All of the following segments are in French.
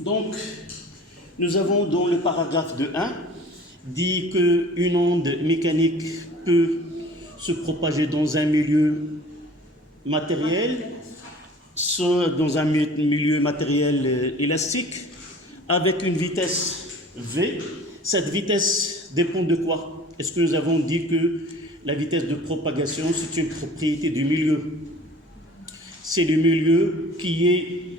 Donc, nous avons dans le paragraphe de 1 dit qu'une onde mécanique peut se propager dans un milieu matériel, soit dans un milieu matériel élastique, avec une vitesse V. Cette vitesse dépend de quoi? Est-ce que nous avons dit que la vitesse de propagation, c'est une propriété du milieu? C'est le milieu qui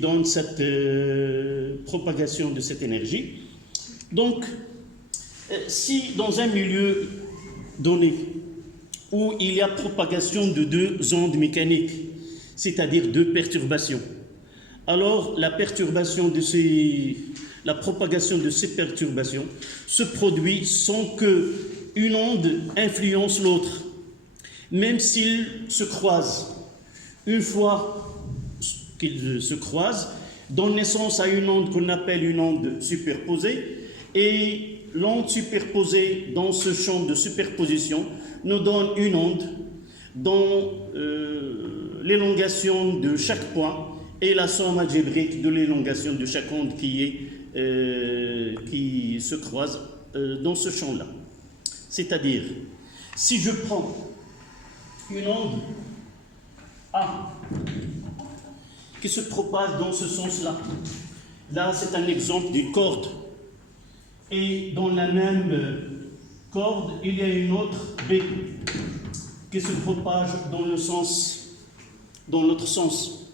donne cette propagation de cette énergie. Donc, si dans un milieu donné où il y a propagation de deux ondes mécaniques, c'est-à-dire deux perturbations, alors la propagation de ces perturbations se produit sans qu'une onde influence l'autre, même s'ils se croisent. Une fois qu'ils se croisent, donnent naissance à une onde qu'on appelle une onde superposée, et l'onde superposée dans ce champ de superposition nous donne une onde dont l'élongation de chaque point et la somme algébrique de l'élongation de chaque onde qui se croise dans ce champ-là. C'est-à-dire, si je prends une onde A qui se propage dans ce sens-là, là c'est un exemple d'une corde, et dans la même corde, il y a une autre B qui se propage dans l'autre sens.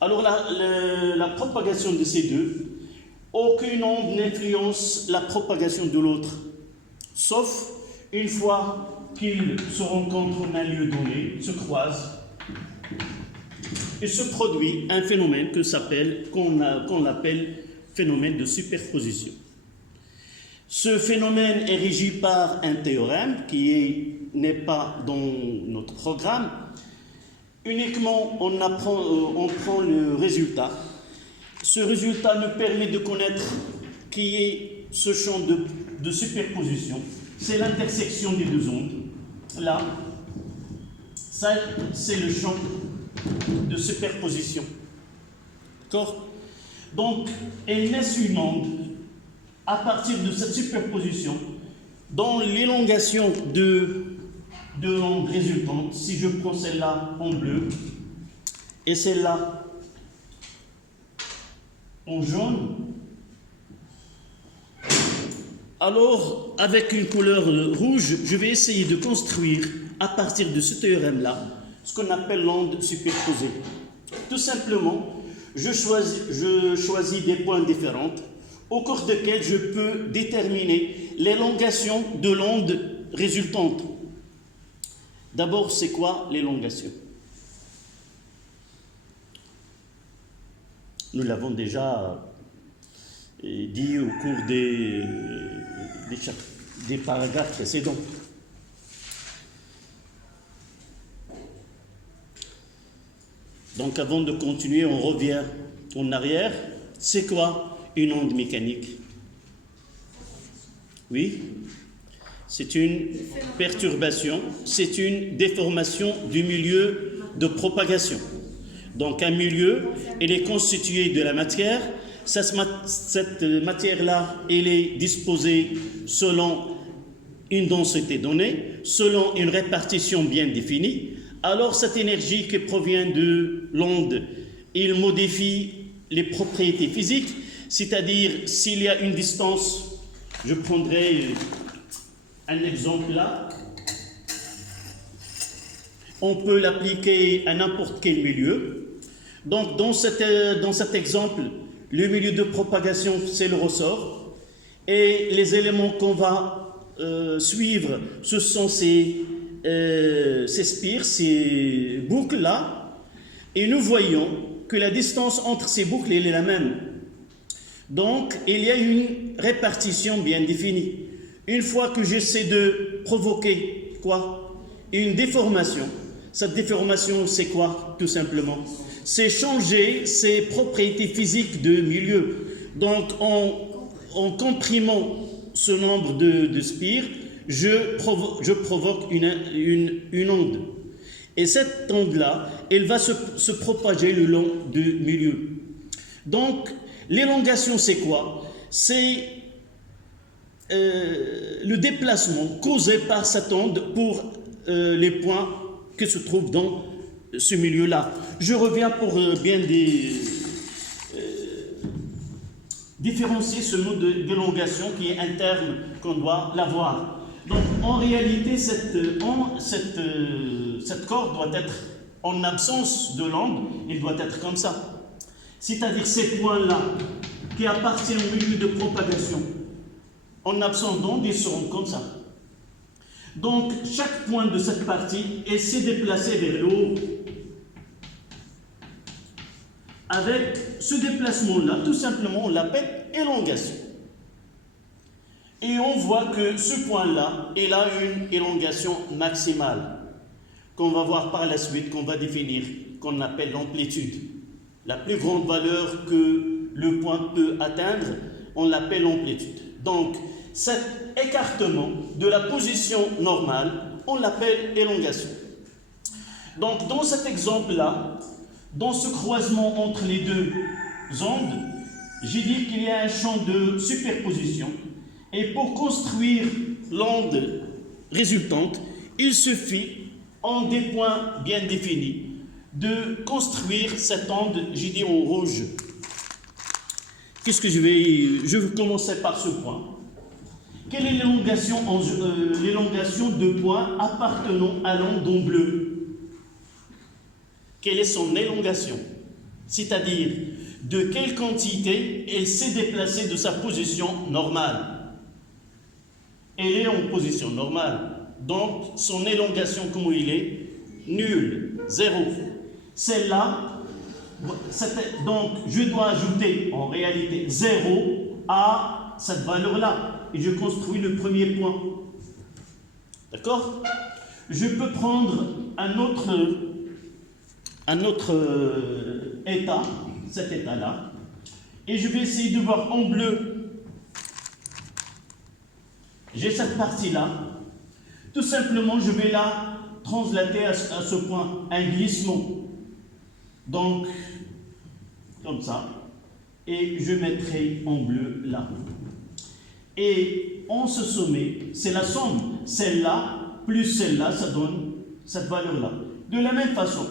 Alors la propagation de ces deux, aucune onde n'influence la propagation de l'autre, sauf une fois qu'ils se rencontrent en un lieu donné, se croisent, et se produit un phénomène qu'on appelle phénomène de superposition. Ce phénomène est régi par un théorème qui n'est pas dans notre programme. Uniquement, on prend le résultat. Ce résultat nous permet de connaître qui est ce champ de superposition. C'est l'intersection des deux ondes. Là, ça, c'est le champ de superposition. D'accord? Donc, elle naît une onde à partir de cette superposition dont l'élongation de l'onde résultante, si je prends celle-là en bleu et celle-là en jaune, alors avec une couleur rouge, je vais essayer de construire à partir de ce théorème-là ce qu'on appelle l'onde superposée. Tout simplement, je choisis des points différents au cours desquels je peux déterminer l'élongation de l'onde résultante. D'abord, c'est quoi l'élongation? Nous l'avons déjà dit au cours des paragraphes précédents. Donc, avant de continuer, on revient en arrière. C'est quoi une onde mécanique? Oui, c'est une perturbation, c'est une déformation du milieu de propagation. Donc un milieu, il est constitué de la matière. Cette matière-là, elle est disposée selon une densité donnée, selon une répartition bien définie. Alors cette énergie qui provient de l'onde, il modifie les propriétés physiques, c'est-à-dire s'il y a une distance, je prendrai un exemple là, on peut l'appliquer à n'importe quel milieu. Donc dans cet exemple, le milieu de propagation, c'est le ressort, et les éléments qu'on va suivre, ce sont ces spires, ces boucles-là, et nous voyons que la distance entre ces boucles, elle est la même. Donc, il y a une répartition bien définie. Une fois que j'essaie de provoquer quoi? Une déformation. Cette déformation, c'est quoi? Tout simplement, c'est changer ses propriétés physiques de milieu. Donc, en comprimant ce nombre de spires, je provoque une onde. Et cette onde-là, elle va se propager le long du milieu. Donc, l'élongation, c'est quoi? C'est le déplacement causé par cette onde pour les points qui se trouvent dans ce milieu-là. Je reviens pour bien différencier ce mot d'élongation qui est un terme qu'on doit l'avoir. Donc, en réalité, cette corde doit être, en absence de l'onde, il doit être comme ça. C'est-à-dire ces points-là, qui appartiennent au milieu de propagation, en absence d'onde, ils seront comme ça. Donc, chaque point de cette partie s'est déplacé vers le haut. Avec ce déplacement-là, tout simplement, on l'appelle élongation. Et on voit que ce point-là, il a une élongation maximale, qu'on va voir par la suite, qu'on va définir, qu'on appelle l'amplitude. La plus grande valeur que le point peut atteindre, on l'appelle l'amplitude. Donc, cet écartement de la position normale, on l'appelle élongation. Donc, dans cet exemple-là, dans ce croisement entre les deux ondes, j'ai dit qu'il y a un champ de superposition. Et pour construire l'onde résultante, il suffit, en des points bien définis, de construire cette onde, j'ai dit en rouge. Qu'est-ce que je vais commencer par ce point. Quelle est l'élongation de points appartenant à l'onde en bleu? Quelle est son élongation? C'est-à-dire, de quelle quantité elle s'est déplacée de sa position normale? Elle est en position normale. Donc, son élongation, comment il est? Nul, 0. Celle-là, donc je dois ajouter en réalité 0 à cette valeur-là. Et je construis le premier point. D'accord? Je peux prendre un autre état, cet état-là, et je vais essayer de voir en bleu. J'ai cette partie-là. Tout simplement, je vais la translater à ce point, un glissement. Donc, comme ça. Et je mettrai en bleu là. Et en ce sommet, c'est la somme. Celle-là plus celle-là, ça donne cette valeur-là. De la même façon,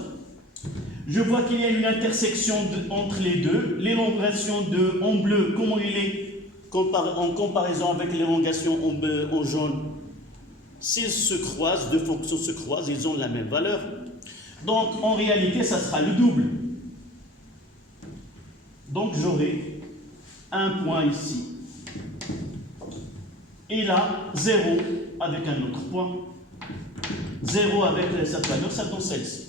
je vois qu'il y a une intersection entre les deux. L'élongation en bleu, comment il est en comparaison avec l'élongation en jaune? S'ils se croisent, deux fonctions se croisent, ils ont la même valeur. Donc, en réalité, ça sera le double. Donc, j'aurai un point ici. Et là, 0 avec un autre point. 0 avec cette valeur, ça donne celle-ci.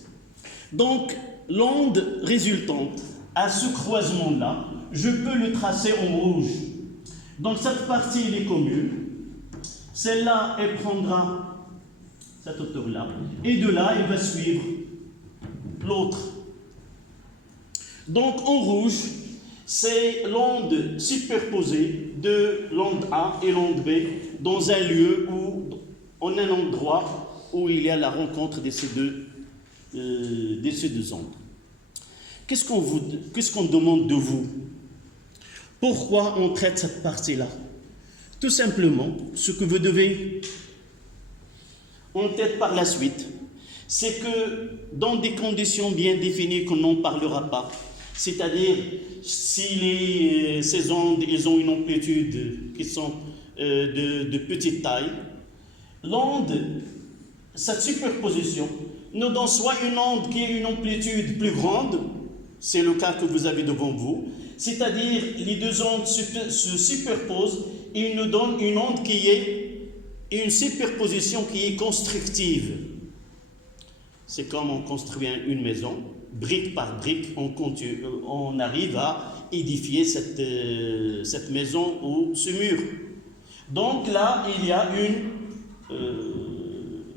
Donc, l'onde résultante à ce croisement-là, je peux le tracer en rouge. Donc, cette partie, elle est commune. Celle-là, elle prendra cette hauteur-là. Et de là, elle va suivre l'autre. Donc, en rouge, c'est l'onde superposée de l'onde A et l'onde B dans un lieu ou en un endroit où il y a la rencontre de ces deux ondes. Qu'est-ce qu'on demande de vous? Pourquoi on traite cette partie-là? Tout simplement, ce que vous devez en tête par la suite, c'est que dans des conditions bien définies qu'on n'en parlera pas, c'est-à-dire si ces ondes ils ont une amplitude qui sont de petite taille, l'onde, cette superposition, nous donne soit une onde qui a une amplitude plus grande, c'est le cas que vous avez devant vous, c'est-à-dire les deux ondes se superposent et nous donnent une onde qui est une superposition qui est constructive. C'est comme on construit une maison, brique par brique, on arrive à édifier cette maison ou ce mur. Donc là, il y a une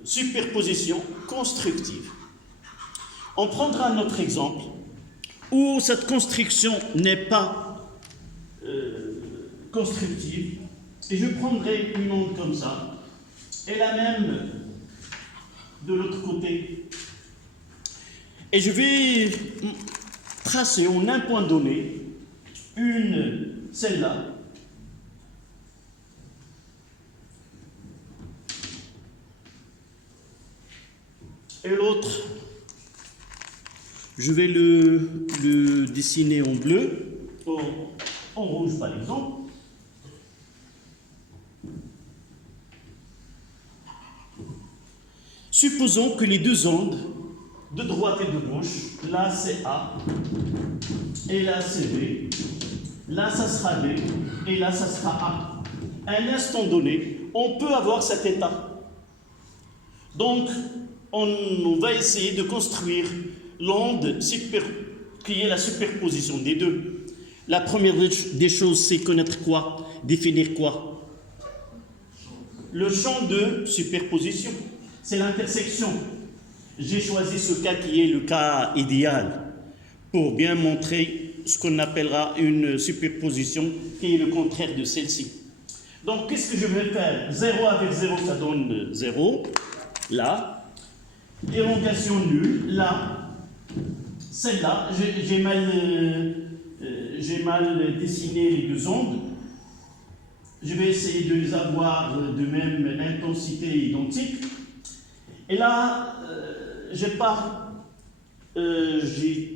superposition constructive. On prendra un autre exemple où cette construction n'est pas constructive, et je prendrai une onde comme ça, et la même de l'autre côté. Et je vais tracer en un point donné celle-là, et l'autre, je vais le dessiner en bleu, en rouge par exemple. Supposons que les deux ondes, de droite et de gauche, là c'est A, et là c'est B, là ça sera B, et là ça sera A. À un instant donné, on peut avoir cet état. Donc, on va essayer de construire l'onde qui est la superposition des deux. La première des choses, c'est connaître quoi? Définir quoi? Le champ de superposition. C'est l'intersection. J'ai choisi ce cas qui est le cas idéal pour bien montrer ce qu'on appellera une superposition qui est le contraire de celle-ci. Donc, qu'est-ce que je vais faire? 0 avec 0, ça donne 0. Là. Élongation nulle, là. Celle-là, j'ai mal dessiné les deux ondes. Je vais essayer de les avoir de même intensité identique. Et là,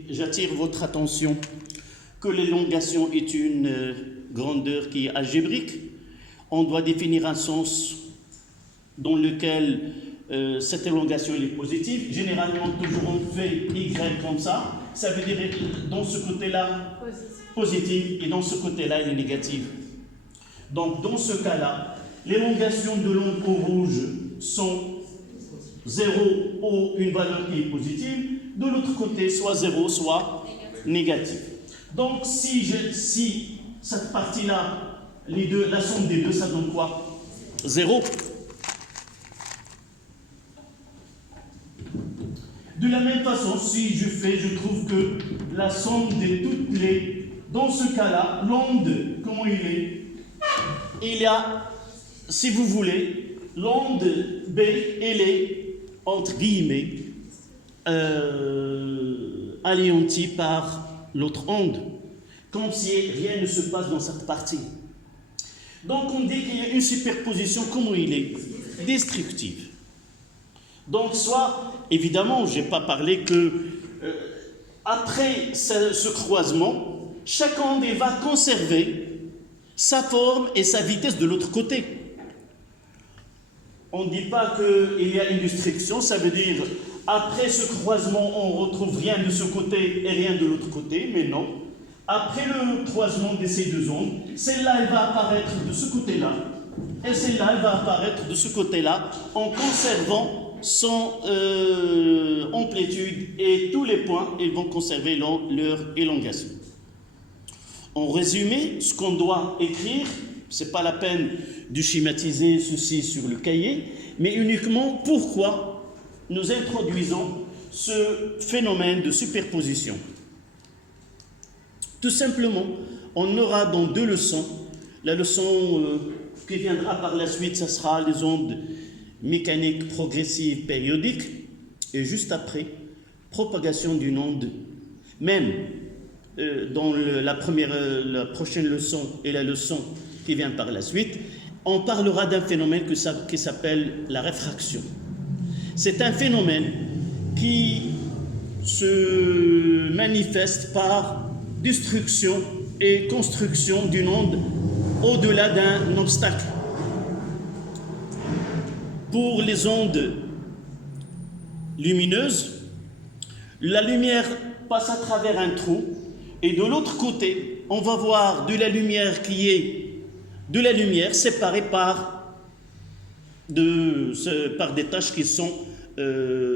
j'attire votre attention que l'élongation est une grandeur qui est algébrique. On doit définir un sens dans lequel cette élongation elle est positive. Généralement, toujours on fait Y comme ça. Ça veut dire dans ce côté-là positive et dans ce côté-là elle est négative. Donc dans ce cas-là, l'élongation de l'onde au rouge sont 0 ou une valeur qui est positive, de l'autre côté, soit 0, soit négative. Donc, si cette partie-là, la somme des deux, ça donne quoi? 0. De la même façon, si je trouve que la somme de toutes les... Dans ce cas-là, l'onde, comment il est? Il y a, si vous voulez, l'onde B, elle est entre guillemets, anéanti par l'autre onde, comme si rien ne se passe dans cette partie. Donc on dit qu'il y a une superposition, comment il est? Destructive. Donc soit, évidemment, je n'ai pas parlé que après ce croisement, chaque onde va conserver sa forme et sa vitesse de l'autre côté. On ne dit pas qu'il y a une destruction, ça veut dire après ce croisement, on ne retrouve rien de ce côté et rien de l'autre côté, mais non. Après le croisement de ces deux ondes, celle-là, elle va apparaître de ce côté-là, et celle-là, elle va apparaître de ce côté-là, en conservant son amplitude, et tous les points, ils vont conserver leur élongation. En résumé, ce qu'on doit écrire, ce n'est pas la peine de schématiser ceci sur le cahier, mais uniquement pourquoi nous introduisons ce phénomène de superposition. Tout simplement, on aura dans deux leçons. La leçon qui viendra par la suite, ce sera les ondes mécaniques progressives périodiques, et juste après, propagation d'une onde. Même dans la prochaine leçon et la leçon qui vient par la suite, on parlera d'un phénomène qui s'appelle la réfraction. C'est un phénomène qui se manifeste par destruction et construction d'une onde au-delà d'un obstacle. Pour les ondes lumineuses, la lumière passe à travers un trou et de l'autre côté, on va voir de la lumière qui est de la lumière séparée par des taches qui sont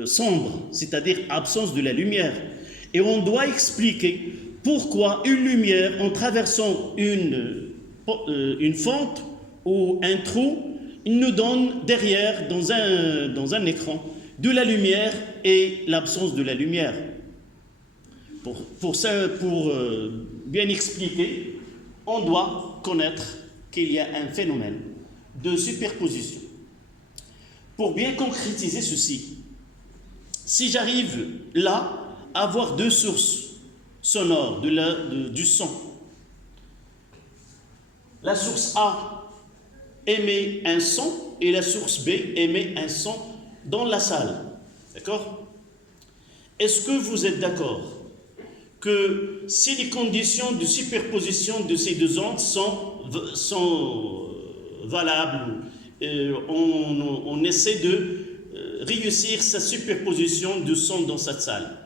sombres, c'est-à-dire absence de la lumière. Et on doit expliquer pourquoi une lumière, en traversant une fente ou un trou, il nous donne derrière, dans un écran, de la lumière et l'absence de la lumière. Pour bien expliquer, on doit connaître qu'il y a un phénomène de superposition. Pour bien concrétiser ceci, si j'arrive là, avoir deux sources sonores du son. La source A émet un son et la source B émet un son dans la salle. D'accord? Est-ce que vous êtes d'accord que si les conditions de superposition de ces deux ondes sont valables, on essaie de réussir sa superposition de son dans cette salle.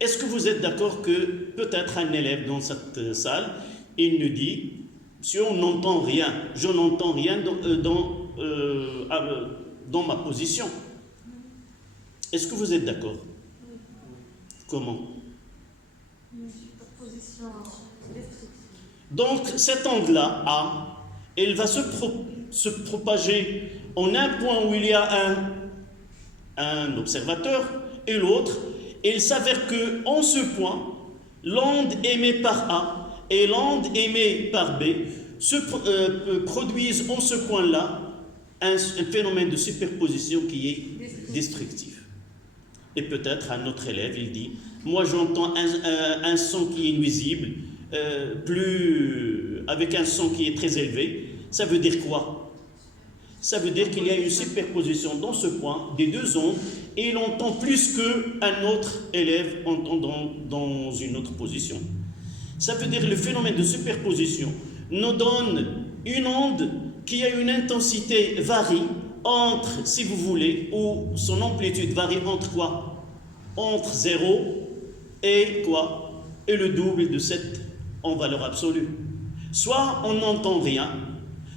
Est-ce que vous êtes d'accord que peut-être un élève dans cette salle, il nous dit, si on n'entend rien, je n'entends rien dans ma position. Est-ce que vous êtes d'accord? Comment? Une superposition destructive. Donc cet onde-là, A, elle va se propager en un point où il y a un observateur et l'autre. Et il s'avère qu'en ce point, l'onde émise par A et l'onde émise par B produisent en ce point-là un phénomène de superposition qui est destructif. Et peut-être un autre élève, il dit, moi j'entends un son qui est nuisible, avec un son qui est très élevé. Ça veut dire quoi? Ça veut dire qu'il y a une superposition dans ce point des deux ondes et il entend plus qu'un autre élève entendant dans une autre position. Ça veut dire que le phénomène de superposition nous donne une onde qui a une intensité varie entre, si vous voulez, ou son amplitude varie entre quoi? Entre 0 et quoi? Et le double de 7 en valeur absolue. Soit on n'entend rien,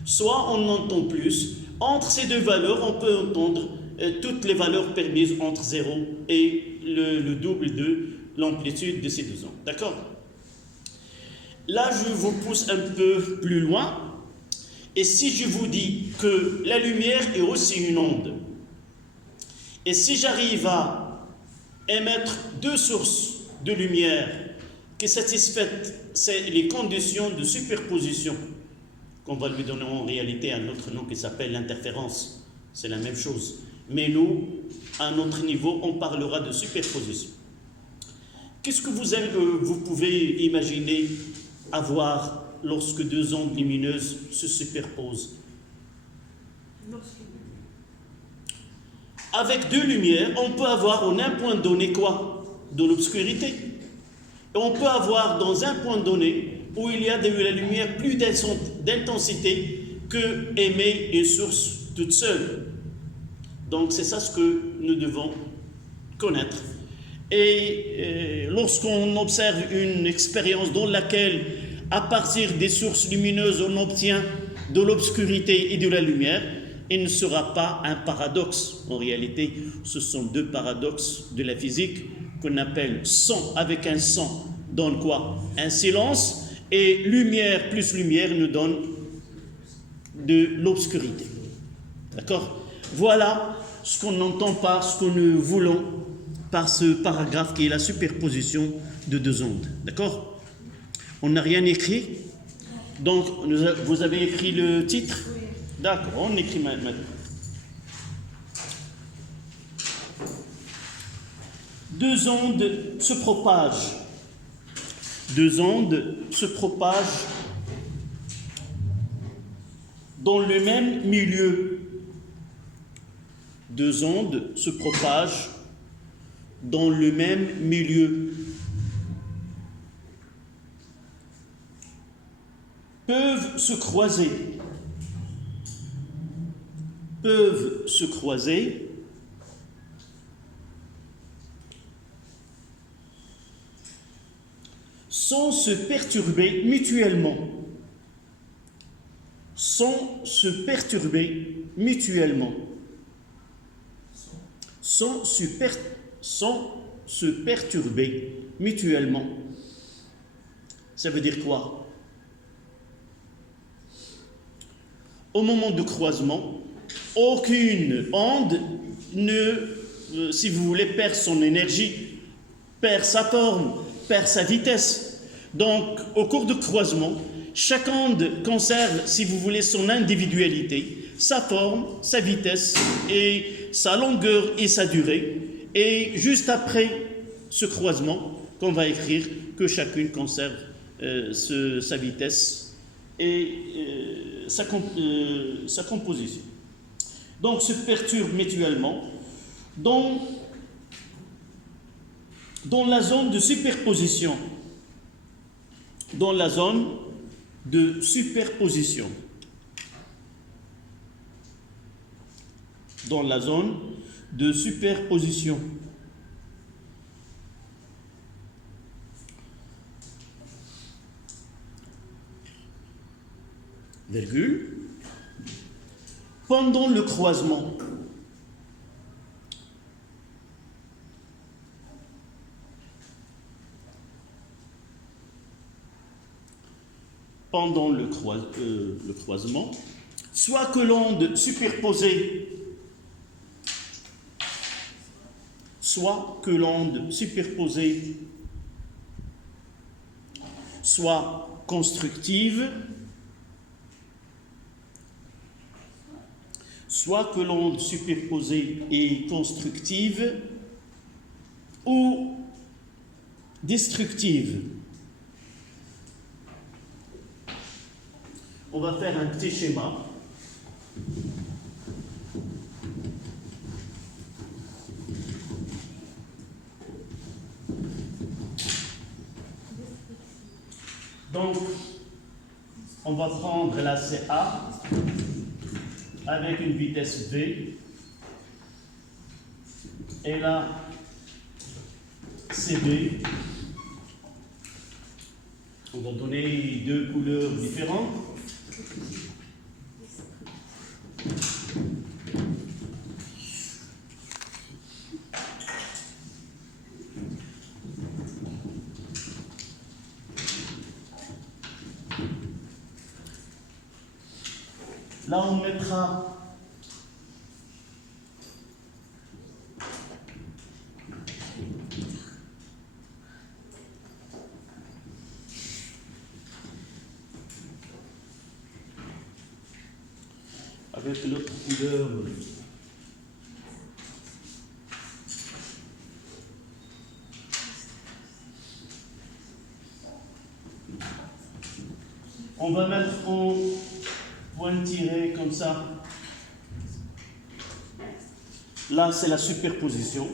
soit on entend plus. Entre ces deux valeurs, on peut entendre toutes les valeurs permises entre 0 et le double de l'amplitude de ces deux ondes. D'accord? Là, je vous pousse un peu plus loin. Et si je vous dis que la lumière est aussi une onde, et si j'arrive à émettre deux sources de lumière qui satisfassent les conditions de superposition, qu'on va lui donner en réalité un autre nom qui s'appelle l'interférence, c'est la même chose. Mais nous, à notre niveau, on parlera de superposition. Qu'est-ce que vous pouvez imaginer avoir lorsque deux ondes lumineuses se superposent? Avec deux lumières, on peut avoir en un point donné quoi? De l'obscurité. Et on peut avoir dans un point donné où il y a de la lumière plus d'intensité que émet une source toute seule. Donc c'est ça ce que nous devons connaître. Et lorsqu'on observe une expérience dans laquelle, à partir des sources lumineuses, on obtient de l'obscurité et de la lumière, il ne sera pas un paradoxe. En réalité, ce sont deux paradoxes de la physique qu'on appelle son avec un son donne quoi? Un silence, et lumière plus lumière nous donne de l'obscurité. D'accord? Voilà ce qu'on entend par ce que nous voulons par ce paragraphe qui est la superposition de deux ondes. D'accord? On n'a rien écrit. Donc, vous avez écrit le titre? D'accord, on écrit maintenant. Deux ondes se propagent. Deux ondes se propagent dans le même milieu. Deux ondes se propagent dans le même milieu. Peuvent se croiser. Peuvent se croiser sans se perturber mutuellement. Sans se perturber mutuellement. Sans se perturber mutuellement. Ça veut dire quoi? Au moment du croisement, aucune onde ne, si vous voulez, perd son énergie, perd sa forme, perd sa vitesse. Donc, au cours du croisement, chaque onde conserve, si vous voulez, son individualité, sa forme, sa vitesse, et sa longueur et sa durée. Et juste après ce croisement qu'on va écrire, que chacune conserve sa vitesse et sa composition. Donc se perturbent mutuellement dans la zone de superposition. Dans la zone de superposition. Dans la zone de superposition. Virgule. Pendant le croisement. Pendant le croisement, soit que l'onde superposée, soit constructive, soit que l'onde superposée est constructive ou destructive. On va faire un petit schéma. Donc, on va prendre la CA avec une vitesse V et la CB. On va donner deux couleurs différentes. Là, on mettra avec l'autre couleur. On va mettre en point tiré comme ça. Là, c'est la superposition.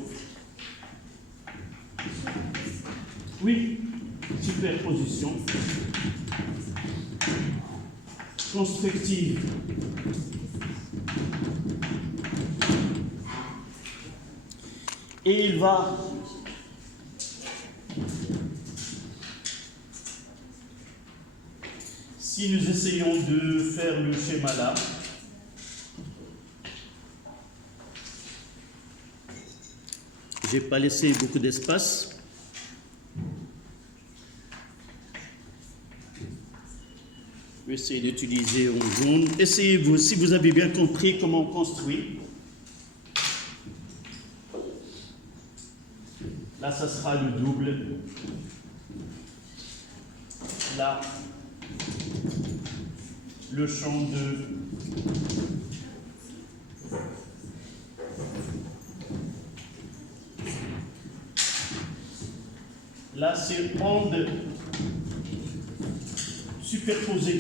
Oui, superposition. Constructive. Et il va si nous essayons de faire le schéma là, j'ai pas laissé beaucoup d'espace. Je vais essayer d'utiliser en jaune. Essayez-vous, si vous avez bien compris comment on construit. Là, ça sera le double. Là, le champ de là, c'est onde superposée.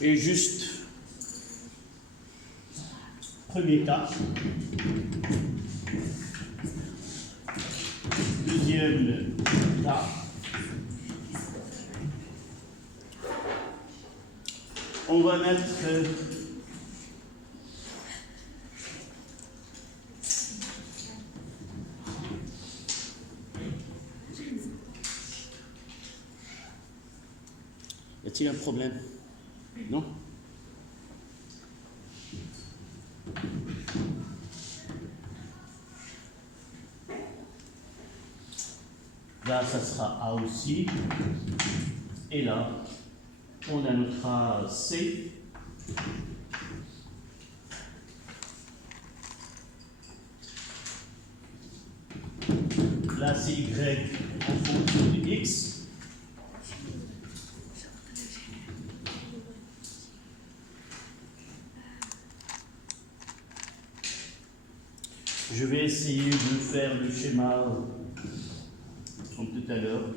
Et juste, premier cas, deuxième cas, on va mettre y a-t-il un problème? Non? Là, ça sera A aussi. Et là, on a notre A, C. La axe Y en fonction de X. Je vais essayer de faire le schéma comme tout à l'heure.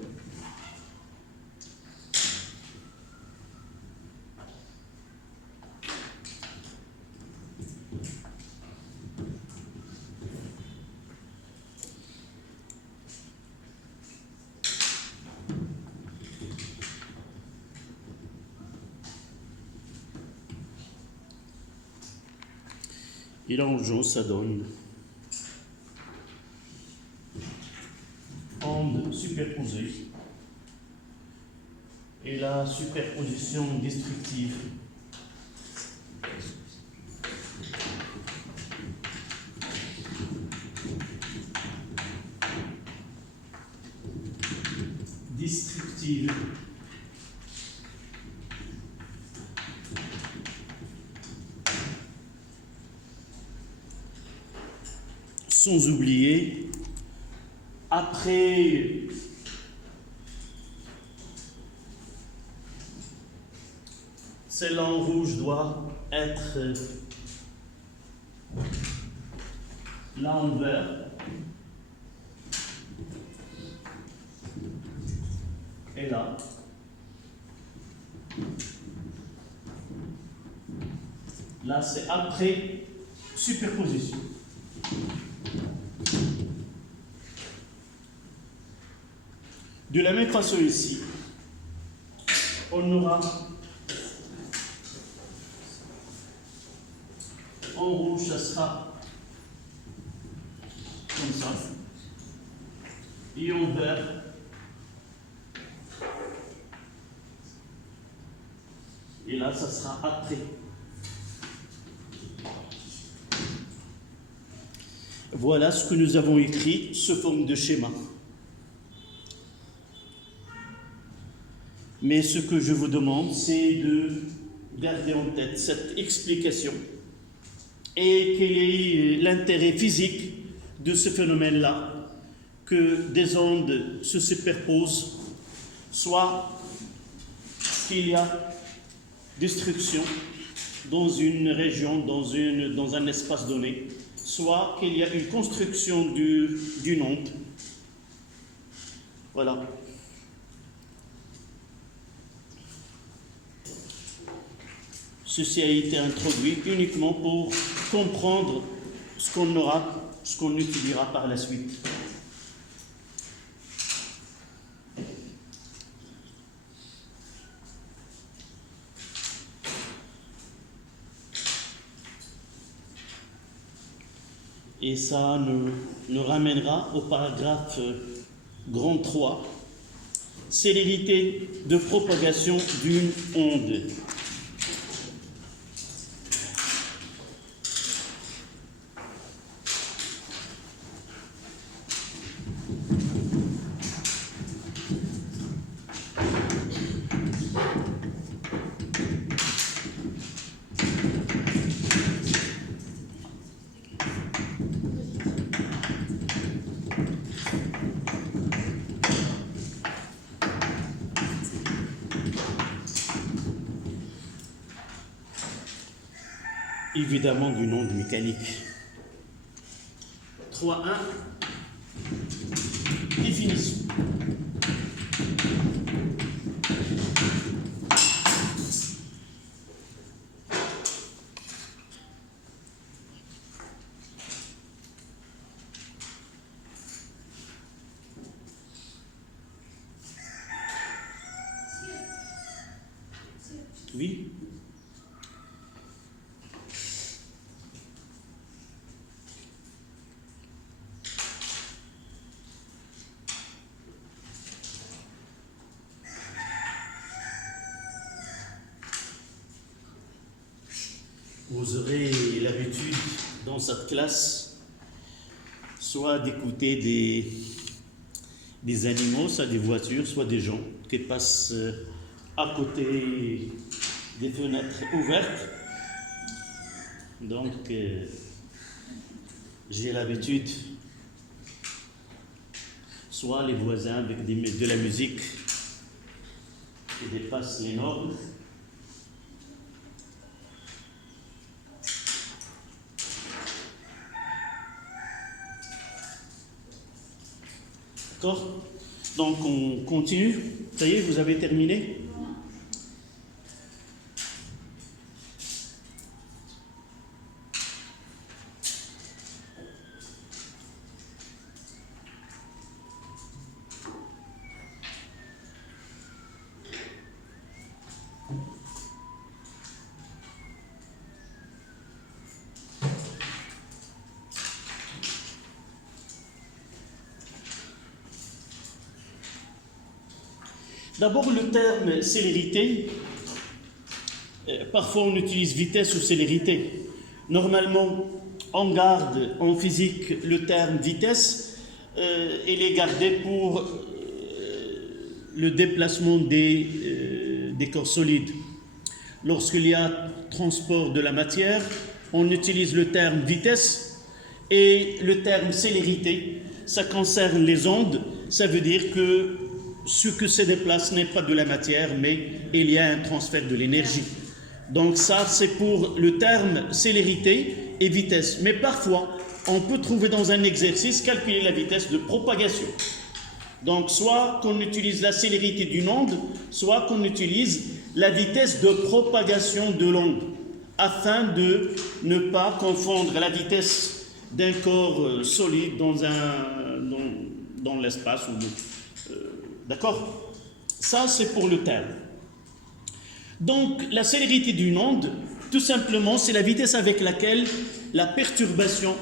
Et là, en jouant, ça donne onde superposée et la superposition destructive. Destructive. Sans oublier, après celle en rouge doit être là en vert et là. Là, c'est après superposition. De la même façon ici, on aura en rouge, ça sera comme ça, et en vert, et là, ça sera après. Voilà ce que nous avons écrit sous forme de schéma. Mais ce que je vous demande, c'est de garder en tête cette explication et quel est l'intérêt physique de ce phénomène-là, que des ondes se superposent, soit qu'il y a destruction dans une région, dans un espace donné, soit qu'il y a une construction d'une onde. Voilà. Ceci a été introduit uniquement pour comprendre ce qu'on étudiera par la suite. Et ça nous ramènera au paragraphe grand 3, célérité de propagation d'une onde. Évidemment d'une onde mécanique. 3.1 définition. Oui. Vous aurez l'habitude dans cette classe soit d'écouter des animaux, soit des voitures, soit des gens qui passent à côté des fenêtres ouvertes. Donc, j'ai l'habitude soit les voisins avec de la musique qui dépasse les normes. D'accord? Donc on continue. Ça y est, vous avez terminé? D'abord, le terme célérité, parfois on utilise vitesse ou célérité. Normalement, on garde en physique le terme vitesse, il est gardé pour le déplacement des corps solides. Lorsqu'il y a transport de la matière, on utilise le terme vitesse et le terme célérité, ça concerne les ondes, ça veut dire que ce que se déplace n'est pas de la matière, mais il y a un transfert de l'énergie. Donc ça, c'est pour le terme célérité et vitesse. Mais parfois, on peut trouver dans un exercice calculer la vitesse de propagation. Donc soit qu'on utilise la célérité d'une onde, soit qu'on utilise la vitesse de propagation de l'onde, afin de ne pas confondre la vitesse d'un corps solide dans l'espace. D'accord? Ça, c'est pour le terme. Donc, la célérité d'une onde, tout simplement, c'est la vitesse avec laquelle la perturbation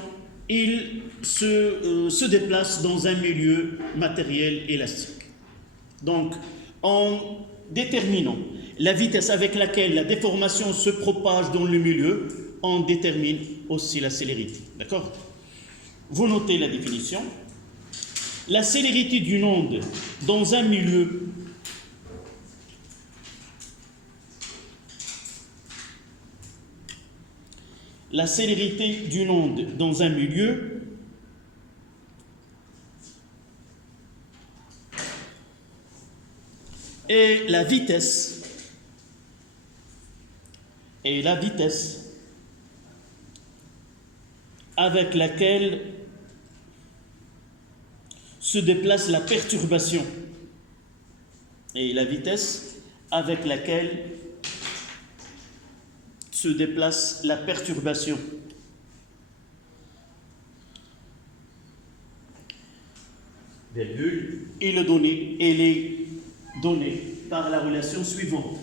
se déplace dans un milieu matériel élastique. Donc, en déterminant la vitesse avec laquelle la déformation se propage dans le milieu, on détermine aussi la célérité. D'accord? Vous notez la définition. La célérité d'une onde dans un milieu et la vitesse avec laquelle se déplace la perturbation et la vitesse avec laquelle se déplace la perturbation. Virgule, et elle est donnée par la relation suivante.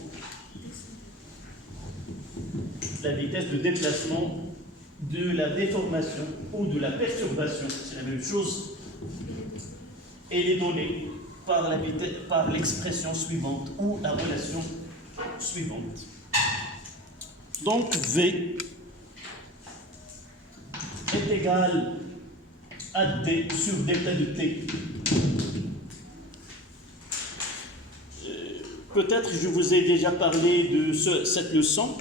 La vitesse de déplacement de la déformation ou de la perturbation, c'est la même chose. Elle est donnée par l'expression suivante ou la relation suivante. Donc V est égal à D sur delta de T. Peut-être je vous ai déjà parlé de cette leçon.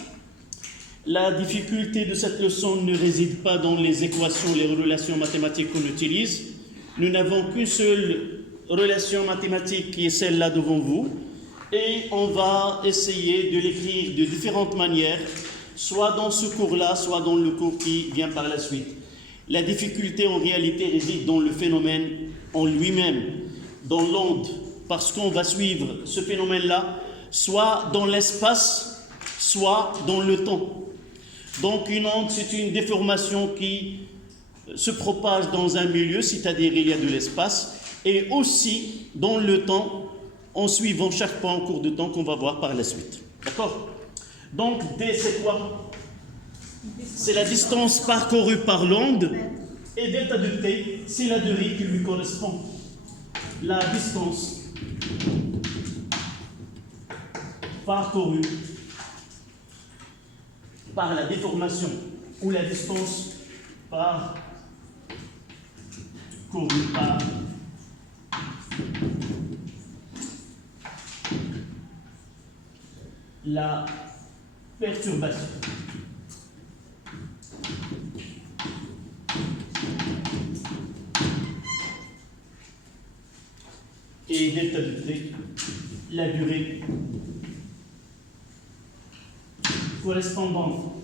La difficulté de cette leçon ne réside pas dans les équations, les relations mathématiques qu'on utilise. Nous n'avons qu'une seule relation mathématique qui est celle-là devant vous, et on va essayer de l'écrire de différentes manières, soit dans ce cours-là, soit dans le cours qui vient par la suite. La difficulté en réalité réside dans le phénomène en lui-même, dans l'onde, parce qu'on va suivre ce phénomène-là, soit dans l'espace, soit dans le temps. Donc une onde, c'est une déformation qui se propage dans un milieu, c'est-à-dire il y a de l'espace, et aussi dans le temps, en suivant chaque point en cours de temps qu'on va voir par la suite. D'accord? Donc D, c'est quoi? C'est la distance parcourue par l'onde, et delta de T, c'est la durée qui lui correspond. La distance parcourue par la déformation ou la distance parcourue par la perturbation. et delta de T, la durée correspondante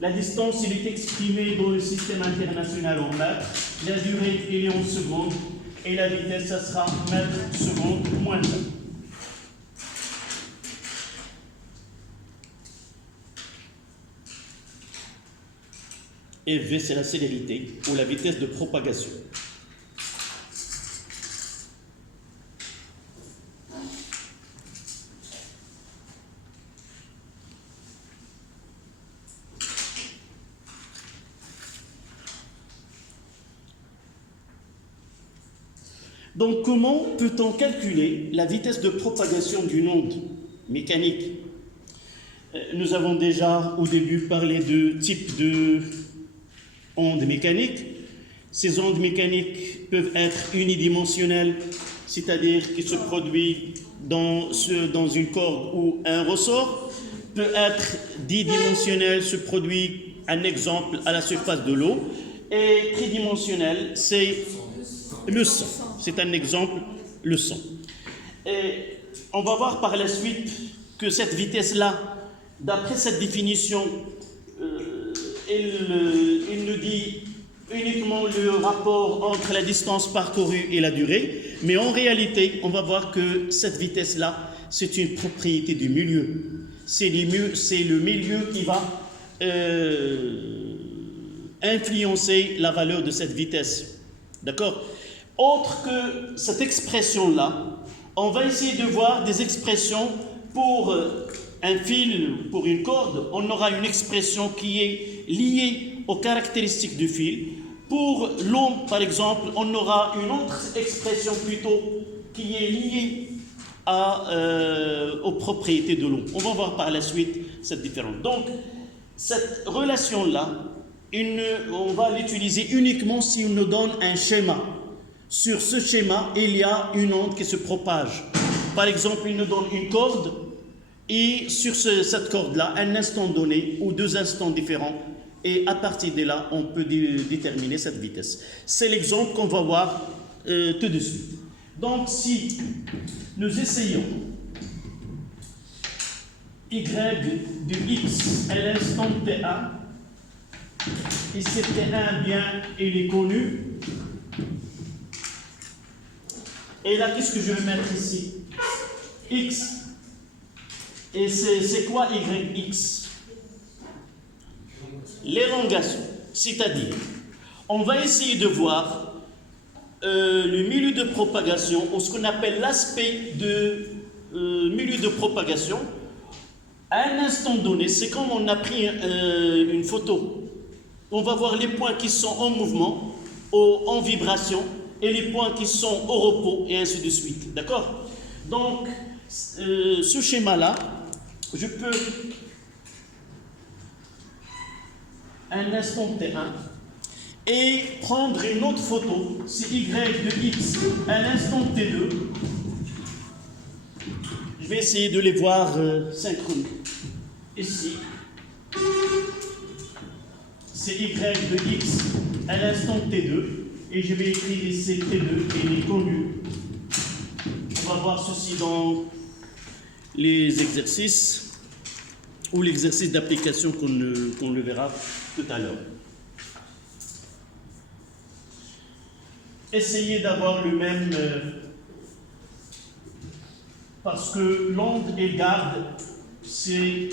la distance, il est exprimée dans le système international en mètres. La durée, elle est en secondes. Et la vitesse, ça sera mètres secondes moins 1. Et V, c'est la célérité ou la vitesse de propagation. Donc, comment peut-on calculer la vitesse de propagation d'une onde mécanique? Nous avons déjà au début parlé de types de ondes mécaniques. Ces ondes mécaniques peuvent être unidimensionnelles, c'est-à-dire qui se produit dans une corde ou un ressort, peut être dimensionnelle, se produit, un exemple, à la surface de l'eau, et tridimensionnelle, c'est le son. C'est un exemple, le son. Et on va voir par la suite que cette vitesse-là, d'après cette définition, il nous dit uniquement le rapport entre la distance parcourue et la durée, mais en réalité, on va voir que cette vitesse-là, c'est une propriété du milieu. C'est le milieu qui va influencer la valeur de cette vitesse. D'accord? Autre que cette expression-là, on va essayer de voir des expressions pour un fil, pour une corde. On aura une expression qui est liée aux caractéristiques du fil. Pour l'eau, par exemple, on aura une autre expression plutôt qui est liée aux propriétés de l'eau. On va voir par la suite cette différence. Donc, cette relation-là, on va l'utiliser uniquement si on nous donne un schéma. Sur ce schéma, il y a une onde qui se propage. Par exemple, il nous donne une corde et sur cette corde-là, un instant donné ou deux instants différents, et à partir de là, on peut déterminer cette vitesse. C'est l'exemple qu'on va voir tout de suite. Donc, si nous essayons y de x à l'instant t1, et cet t1 bien, il est connu. Et là, qu'est-ce que je vais mettre ici? X. Et c'est quoi YX? L'élongation. C'est-à-dire, on va essayer de voir le milieu de propagation, ou ce qu'on appelle l'aspect de milieu de propagation. À un instant donné, c'est comme on a pris une photo. On va voir les points qui sont en mouvement, en vibration, et les points qui sont au repos, et ainsi de suite. D'accord? Donc, ce schéma-là, je peux, un instant T1, et prendre une autre photo, c'est Y de X, un instant T2. Je vais essayer de les voir synchrones. Ici, c'est Y de X, à l'instant T2. Et je vais écrire ici T2 et il est connu. On va voir ceci dans les exercices ou l'exercice d'application qu'on le verra tout à l'heure. Essayez d'avoir le même parce que l'onde elle garde ses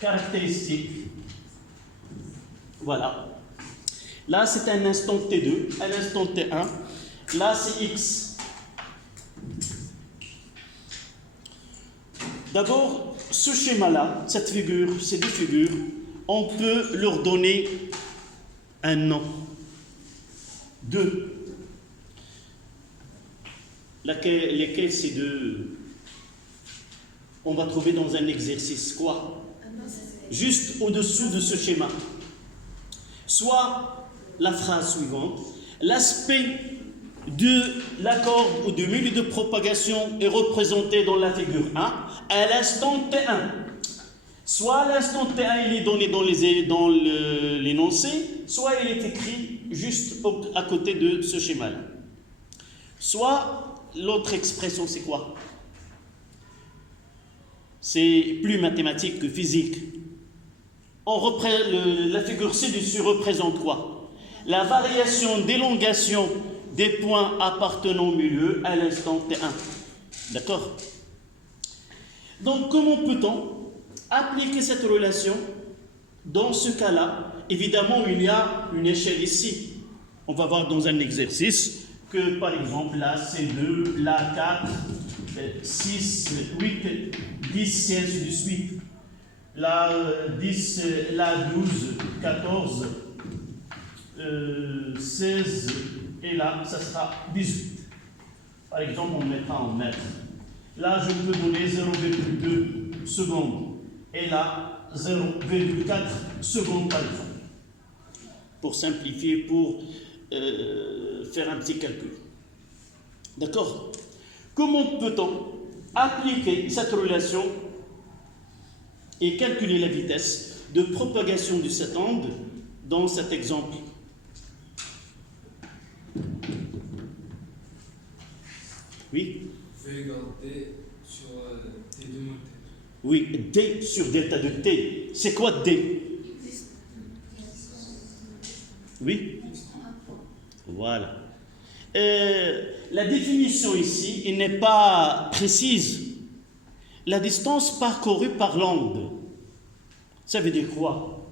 caractéristiques. Voilà. Là, c'est un instant T2, un instant T1. Là, c'est X. D'abord, ce schéma-là, cette figure, ces deux figures, on peut leur donner un nom. Deux. Lesquels ces deux, on va trouver dans un exercice quoi? Juste au-dessous de ce schéma. Soit la phrase suivante, l'aspect de la corde ou du milieu de propagation est représenté dans la figure 1 à l'instant T1. Soit l'instant T1 il est donné dans l'énoncé, soit il est écrit juste à côté de ce schéma-là. Soit l'autre expression, c'est quoi? C'est plus mathématique que physique. La figure ci-dessus représente quoi? La variation d'élongation des points appartenant au milieu à l'instant T1. D'accord? Donc, comment peut-on appliquer cette relation? Dans ce cas-là, évidemment, il y a une échelle ici. On va voir dans un exercice que, par exemple, là, c'est 2, là, 4, 6, 8, 10, et ainsi de suite. Là, 10, là, 12, 14, 16, et là, ça sera 18. Par exemple, on mettra en mètres. Là, je peux donner 0,2 secondes. Et là, 0,4 secondes par exemple. Pour simplifier, pour faire un petit calcul. D'accord? Comment peut-on appliquer cette relation et calculer la vitesse de propagation de cette onde dans cet exemple? Oui? V égale D sur T2 moins T. Oui, D sur delta de T. C'est quoi D? Oui? Voilà. La définition ici, il n'est pas précise. La distance parcourue par l'onde. Ça veut dire quoi?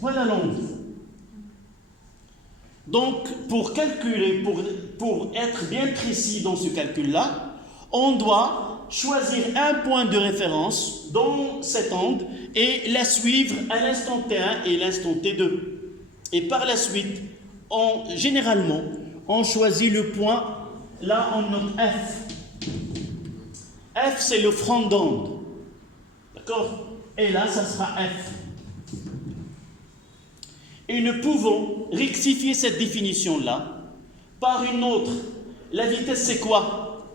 Voilà l'onde. Donc, pour calculer, pour être bien précis dans ce calcul-là, on doit choisir un point de référence dans cette onde et la suivre à l'instant T1 et l'instant T2. Et par la suite, généralement, on choisit le point, là on note F. F, c'est le front d'onde. D'accord? Et là, ça sera F. Et nous pouvons rectifier cette définition-là par une autre. La vitesse, c'est quoi?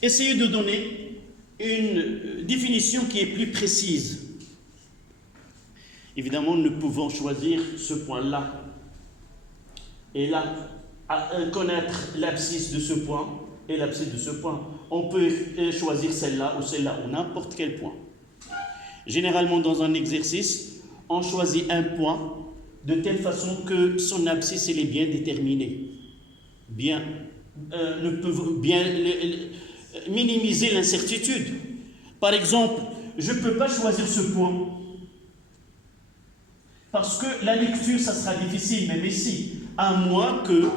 Essayez de donner une définition qui est plus précise. Évidemment, nous pouvons choisir ce point-là. Et là, connaître l'abscisse de ce point et l'abscisse de ce point. On peut choisir celle-là ou n'importe quel point. Généralement, dans un exercice, on choisit un point de telle façon que son abscisse elle est bien déterminée. Bien minimiser l'incertitude. Par exemple, je ne peux pas choisir ce point parce que la lecture, ça sera difficile, même ici, à moins que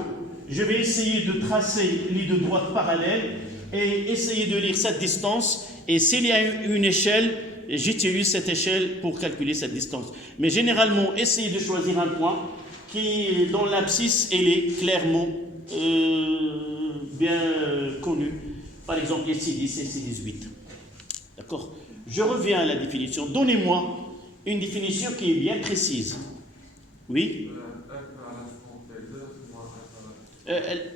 je vais essayer de tracer les deux droites parallèles et essayer de lire cette distance. Et s'il y a une échelle, j'utilise cette échelle pour calculer cette distance. Mais généralement, essayez de choisir un point dont l'abscisse elle est clairement bien connue. Par exemple, ici 10 et ici 18. D'accord? Je reviens à la définition. Donnez-moi une définition qui est bien précise. Oui?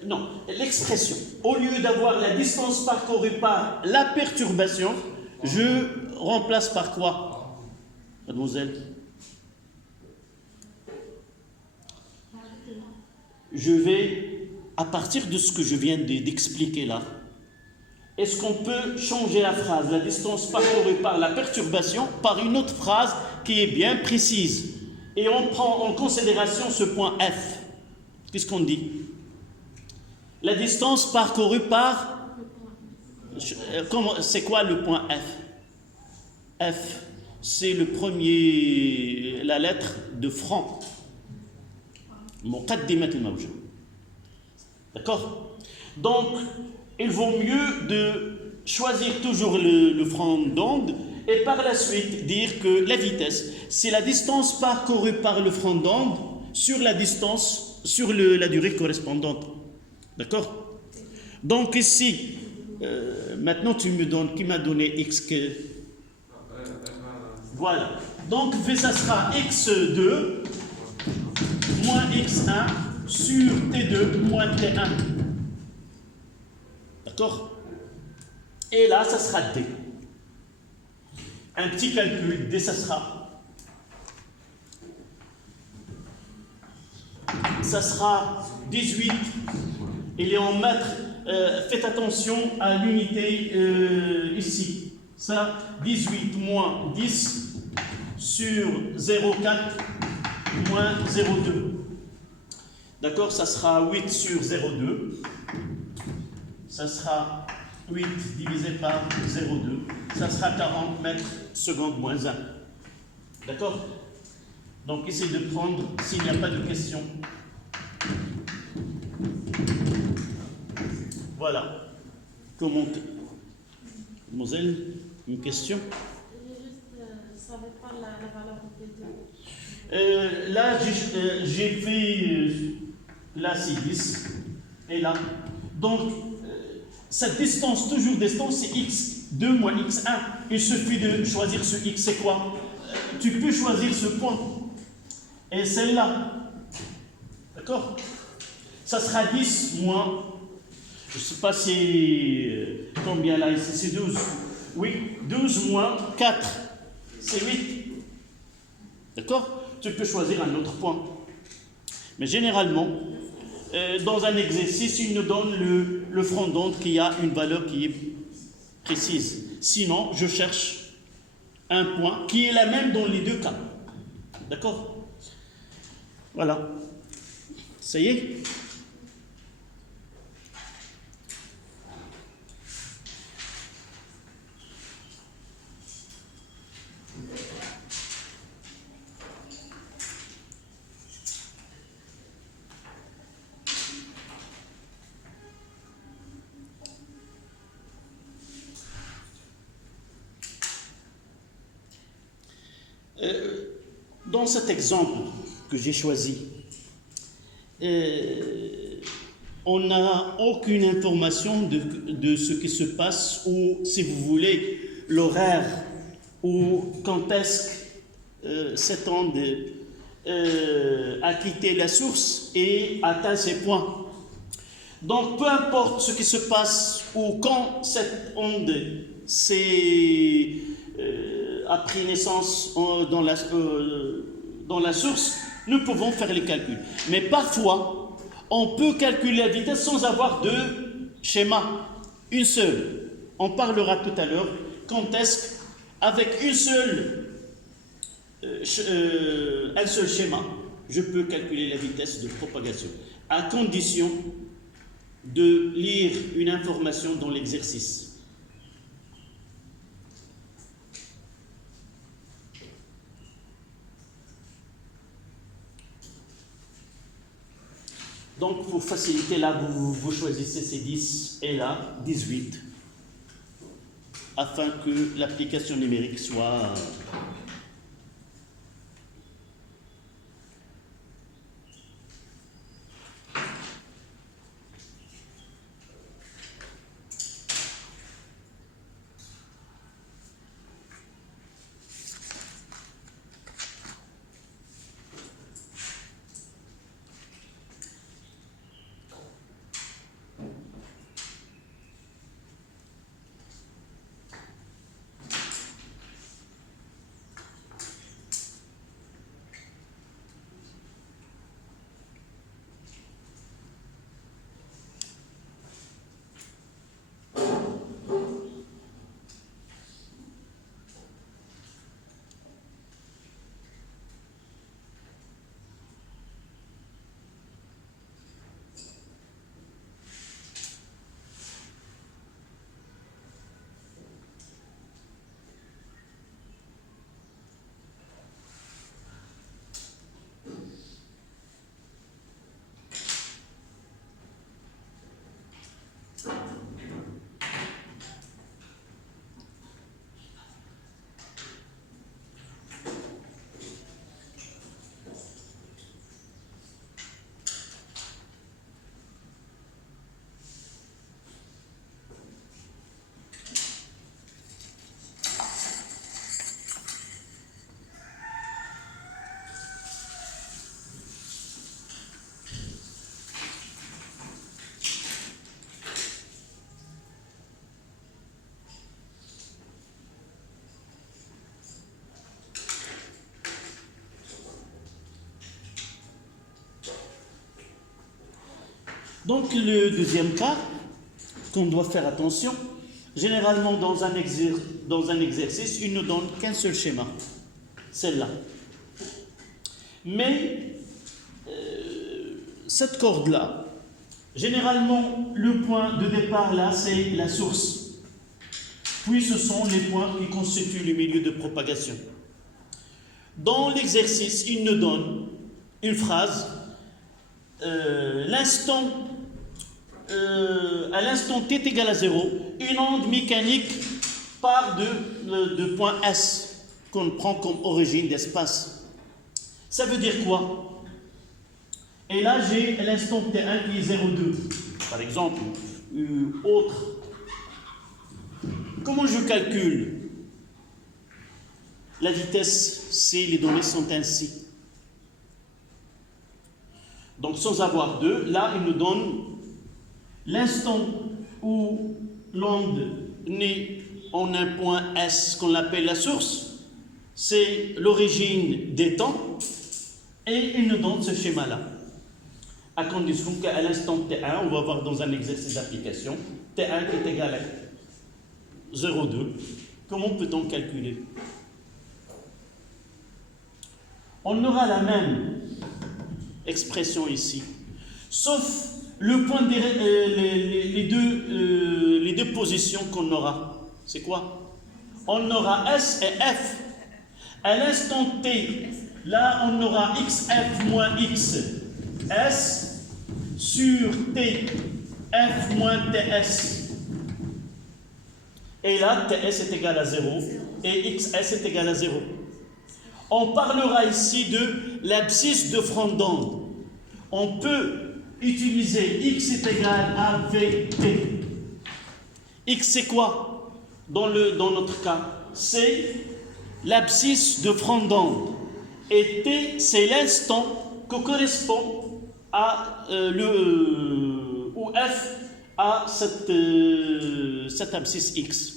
Non, l'expression. Au lieu d'avoir la distance parcourue par la perturbation, je remplace par quoi, mademoiselle? Je vais, à partir de ce que je viens d'expliquer là, est-ce qu'on peut changer la phrase, la distance parcourue par la perturbation, par une autre phrase qui est bien précise? Et on prend en considération ce point F. Qu'est-ce qu'on dit? La distance parcourue par... C'est quoi le point F? F, c'est la lettre de franc. Muqaddimat al-mawja. D'accord? Donc, il vaut mieux de choisir toujours le franc d'onde et par la suite dire que la vitesse, c'est la distance parcourue par le franc d'onde sur la distance, sur la durée correspondante. D'accord? Donc ici, maintenant tu m'as donné x que... Voilà. Donc V, ça sera x2 moins x1 sur T2 moins T1. D'accord? Et là, ça sera D. un petit calcul, dès ça sera 18, il est en mètres, faites attention à l'unité ici, ça 18 moins 10 sur 0,4 moins 0,2, d'accord, ça sera 8 sur 0,2, ça sera 8 divisé par 0,2, ça sera 40 mètres secondes moins 1, d'accord. Donc, essayez de prendre, s'il n'y a pas de questions. Voilà. Comment... Mademoiselle, une question? Je ne savais pas la valeur des deux. Là, j'ai fait... là, c'est 10. Et là. Donc, cette distance, toujours distance, c'est x2 moins x1. Il suffit de choisir ce x, c'est quoi? Tu peux choisir ce point. Et celle-là, d'accord? Ça sera 10 moins, je ne sais pas c'est combien là, ici c'est 12. Oui, 12 moins 4, c'est 8. D'accord? Tu peux choisir un autre point. Mais généralement, dans un exercice, il nous donne le front d'onde qui a une valeur qui est précise. Sinon, je cherche un point qui est la même dans les deux cas. D'accord? Voilà. Ça y est? Dans cet exemple que j'ai choisi, on n'a aucune information de ce qui se passe ou, si vous voulez, l'horaire ou quand est-ce que cette onde a quitté la source et atteint ses points. Donc, peu importe ce qui se passe ou quand cette onde a pris naissance dans la source, nous pouvons faire les calculs. Mais parfois, on peut calculer la vitesse sans avoir de schéma, une seule. On parlera tout à l'heure quand est-ce qu'avec un seul schéma, je peux calculer la vitesse de propagation, à condition de lire une information dans l'exercice. Donc, pour faciliter, là, vous choisissez ces 10 et là, 18, afin que l'application numérique soit... Donc le deuxième cas, qu'on doit faire attention, généralement dans un exercice, il ne donne qu'un seul schéma, celle-là. Mais cette corde-là, généralement le point de départ là, c'est la source. Puis ce sont les points qui constituent le milieu de propagation. Dans l'exercice, il nous donne une phrase, à l'instant t est égal à 0, une onde mécanique part de point S, qu'on prend comme origine d'espace. Ça veut dire quoi? Et là, j'ai l'instant T1 qui est 0,2, par exemple, autre. Comment je calcule la vitesse si les données sont ainsi? Donc, sans avoir 2, là, il nous donne l'instant où l'onde naît en un point S qu'on appelle la source, c'est l'origine des temps, et il nous donne ce schéma-là. À condition qu'à l'instant T1, on va voir dans un exercice d'application, T1 qui est égal à 0,2. Comment peut-on calculer? On aura la même expression ici, sauf le point les deux positions qu'on aura. C'est quoi? On aura S et F. À l'instant T, là on aura XF moins X S sur T, F moins TS. Et là, TS est égal à 0 et XS est égal à 0. On parlera ici de l'abscisse de front d'onde. On peut utiliser X est égal à VT. X c'est quoi dans notre cas? C'est l'abscisse de front d'onde. Et T c'est l'instant que correspond à ou F à cette abscisse X.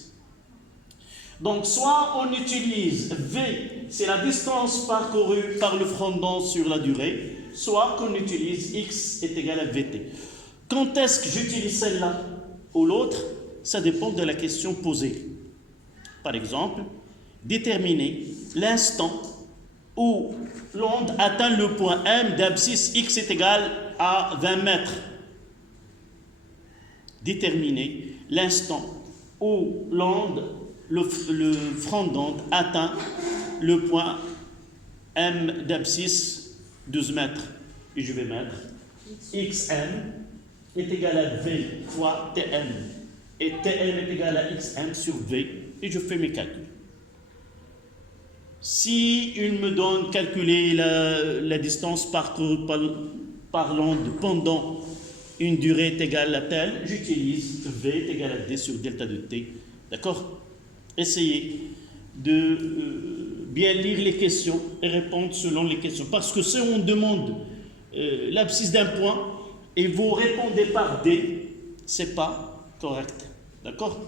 Donc, soit on utilise V, c'est la distance parcourue par le front d'onde sur la durée, soit qu'on utilise X est égal à VT. Quand est-ce que j'utilise celle-là ou l'autre? Ça dépend de la question posée. Par exemple, déterminer l'instant où l'onde atteint le point M d'abscisse X est égal à 20 mètres. Déterminer l'instant où l'onde, le front d'onde atteint le point M d'abscisse 12 mètres. Et je vais mettre XM est égal à V fois TM. Et TM est égal à XM sur V. Et je fais mes calculs. Si il me donne calculer la distance parcourue par l'onde pendant une durée égale à telle, j'utilise V est égal à D sur delta de T. D'accord? Essayez de bien lire les questions et répondre selon les questions. Parce que si on demande l'abscisse d'un point et vous répondez par D, ce n'est pas correct. D'accord?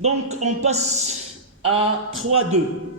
Donc, on passe à 3,2.